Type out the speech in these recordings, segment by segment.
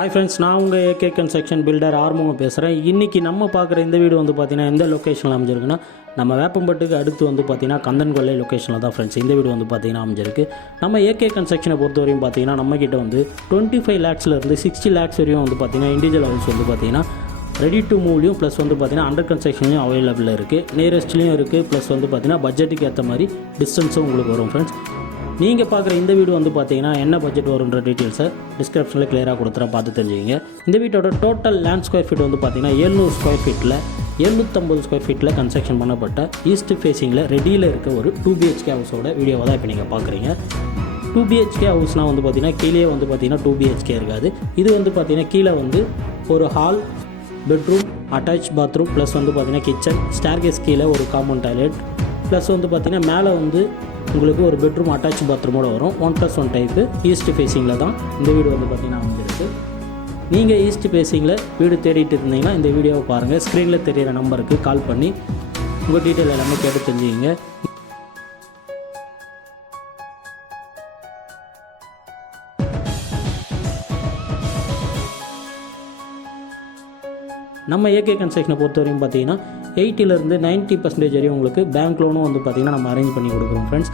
Hi friends, நான் உங்கள் AK construction filter ஆர்வமாக பேசுகிறேன். இன்றைக்கி நம்ம பார்க்குற இந்த வீடு வந்து பார்த்திங்கன்னா எந்த லொக்கேஷனில் அமைஞ்சிருக்குன்னா, நம்ம வேப்பம்பட்டுக்கு அடுத்து வந்து பார்த்திங்கன்னா கந்தன்கொல்லை லொக்கேஷனில் தான் ஃப்ரெண்ட்ஸ் இந்த வீடு வந்து பார்த்திங்கன்னா அமைஞ்சிருக்கு. நம்ம ஏகே கன்ஸ்ட்ரக்ஷனை பொறுத்த வரையும் பார்த்திங்கன்னா நம்மக்கிட்ட வந்து 25 lakhsலேருந்து 60 lakhs வரையும் வந்து பார்த்திங்கன்னா இண்டிவிஜுவல் ஹவுஸ் வந்து பார்த்திங்கன்னா ரெடி டு மூவ்லையும் ப்ளஸ் வந்து பார்த்திங்கன்னா அண்டர் கன்ஸ்ட்ரக்ஷன்லையும் அவைலபிளாக இருக்குது. நியரஸ்ட்லேயும் இருக்குது. ப்ளஸ் வந்து பார்த்திங்கன்னா பட்ஜெட்டுக்கு ஏற்ற மாதிரி டிஸ்டன்ஸும் உங்களுக்கு வரும் ஃப்ரெண்ட்ஸ். நீங்கள் பார்க்குற இந்த வீடு வந்து பார்த்தீங்கன்னா என்ன பட்ஜெட் வரும்ன்ற டீட்டெயில்ஸை டிஸ்கிரிப்ஷனில் கிளியராக கொடுத்துறேன், பார்த்து தெரிஞ்சுக்கிங்க. இந்த வீட்டோட டோட்டல் லேண்ட் ஸ்கொயர் ஃபீட் வந்து பார்த்தீங்கன்னா 700 ஸ்கொயர் ஃபீட்டில் 750 ஸ்கொயர் ஃபீட்டில் கன்ஸ்ட்ரக்ஷன் பண்ணப்பட்ட ஈஸ்ட் ஃபேஸிங்கில் ரெடியில் இருக்க ஒரு 2 BHK ஹவுஸோட வீடியோவை தான் இப்போ நீங்கள் பார்க்குறீங்க. 2 BHK ஹவுஸ்னால் வந்து பார்த்தீங்கன்னா கீழே வந்து பார்த்தீங்கன்னா 2 BHK இருக்காது. இது வந்து பார்த்தீங்கன்னா கீழே வந்து ஒரு hall, bedroom, attach bathroom plus வந்து பார்த்தீங்கன்னா கிச்சன், ஸ்டேர்கேஸ் கீழே ஒரு காம்பவுண்ட் டாய்லெட் ப்ளஸ் வந்து பார்த்தீங்கன்னா மேலே வந்து உங்களுக்கு ஒரு பெட்ரூம் அட்டாச் பாத்ரூமோடு வரும். 1+1 டைப்பு ஈஸ்ட் ஃபேஸிங்கில் தான் இந்த வீடு வந்து பார்த்திங்கன்னா அமைஞ்சிருக்கு. நீங்கள் ஈஸ்ட் ஃபேஸிங்கில் வீடு தேடிட்டு இருந்தீங்கன்னா இந்த வீடியோவை பாருங்கள். ஸ்க்ரீனில் தெரியிற நம்பருக்கு கால் பண்ணி உங்கள் டீட்டெயில் எல்லாமே கேட்டு தெரிஞ்சுக்கிங்க. நம்ம ஏகே கன்ஸ்ட்ரக்ஷனை பொறுத்த வரையும் பார்த்தீங்கன்னா 80% 90% வரையும் உங்களுக்கு பேங்க் லோனும் வந்து பார்த்திங்கன்னா நம்ம அரேஞ்ச் பண்ணி கொடுக்குறோம் ஃப்ரெண்ட்ஸ்.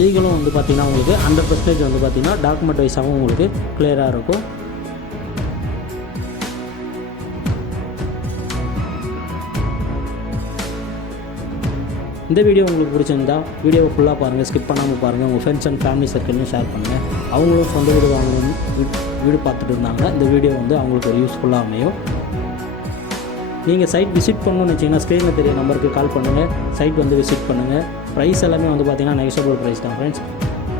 லீகலும் வந்து பார்த்திங்கன்னா உங்களுக்கு 100% வந்து பார்த்திங்கன்னா டாக்குமெண்ட் வைஸாகவும் உங்களுக்கு கிளியராக இருக்கும். இந்த வீடியோ உங்களுக்கு பிடிச்சிருந்தா வீடியோவை ஃபுல்லாக பாருங்கள், ஸ்கிப் பண்ணாமல் பாருங்கள். உங்கள் ஃப்ரெண்ட்ஸ் அண்ட் ஃபேமிலி சர்க்கிள்லையும் ஷேர் பண்ணுங்கள். அவங்களும் சொந்த வீடு வாங்கணும்னு வீடு பார்த்துட்டு இருந்தாங்கன்னா இந்த வீடியோ வந்து அவங்களுக்கு ஒரு யூஸ்ஃபுல்லாக அமையும். நீங்கள் சைட் விசிட் பண்ணணும்னு வச்சிங்கன்னா ஸ்க்ரீனில் தெரிய நம்பருக்கு கால் பண்ணுங்கள். சைட் வந்து விசிட் பண்ணுங்கள். ப்ரைஸ் எல்லாமே வந்து பார்த்திங்கன்னா நெகஷியபிள் ப்ரைஸ் தான் ஃப்ரெண்ட்ஸ்.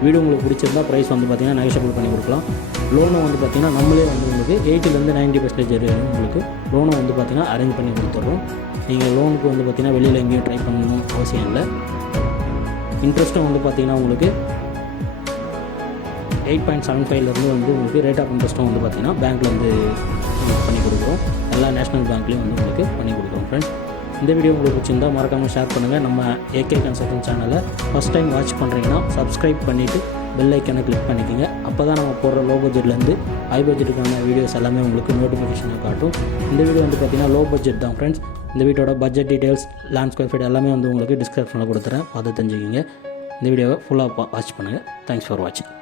வீடு உங்களுக்கு பிடிச்சிருந்தா ப்ரைஸ் வந்து பார்த்திங்கன்னா நெகஷியபிள் பண்ணி கொடுக்கலாம். லோனும் வந்து பார்த்திங்கன்னா நம்மளே வந்து உங்களுக்கு 80% 90% உங்களுக்கு லோனும் வந்து பார்த்திங்கன்னா அரேஞ்ச் பண்ணி கொடுத்துட்றோம். நீங்கள் லோனுக்கு வந்து பார்த்திங்கன்னா வெளியில் எங்கேயும் ட்ரை பண்ணணும் அவசியம் இல்லை. இன்ட்ரெஸ்ட்டும் வந்து பார்த்திங்கன்னா உங்களுக்கு 8.75 வந்து உங்களுக்கு ரேட் ஆஃப் இன்ட்ரெஸ்ட்டும் வந்து பார்த்திங்கன்னா பேங்க்கில் வந்து பண்ணி கொடுக்குறோம். எல்லா நேஷ்னல் பேங்க்லேயும் வந்து உங்களுக்கு பண்ணி கொடுக்குறோம் ஃப்ரெண்ட்ஸ். இந்த வீடியோ உங்களுக்கு பிடிச்சிருந்தால் மறக்காமல் ஷேர் பண்ணுங்கள். நம்ம ஏகே கன்ஸ்ட்ரக்ஷன் சேனலை ஃபஸ்ட் டைம் வாட்ச் பண்ணுறீங்கன்னா சப்ஸ்கிரைப் பண்ணிவிட்டு பெல் ஐக்கனை கிளிக் பண்ணிக்கோங்க. அப்போ தான் நம்ம போடுற லோ பட்ஜெட்லேருந்து ஹை பட்ஜெட்டுக்கான வீடியோஸ் எல்லாமே உங்களுக்கு நோட்டிஃபிகேஷனாக காட்டும். இந்த வீடியோ வந்து பார்த்திங்கன்னா லோ பட்ஜெட் தான் ஃப்ரெண்ட்ஸ். இந்த வீட்டோட budget details, land square feet எல்லாமே வந்து உங்களுக்கு டிஸ்கிரிப்ஷனில் கொடுத்துறேன், பார்த்து தெரிஞ்சுக்கிங்க. இந்த வீடியோவை ஃபுல்லாக வாட்ச் பண்ணுங்கள். தேங்க்ஸ் ஃபார் வாட்சிங்.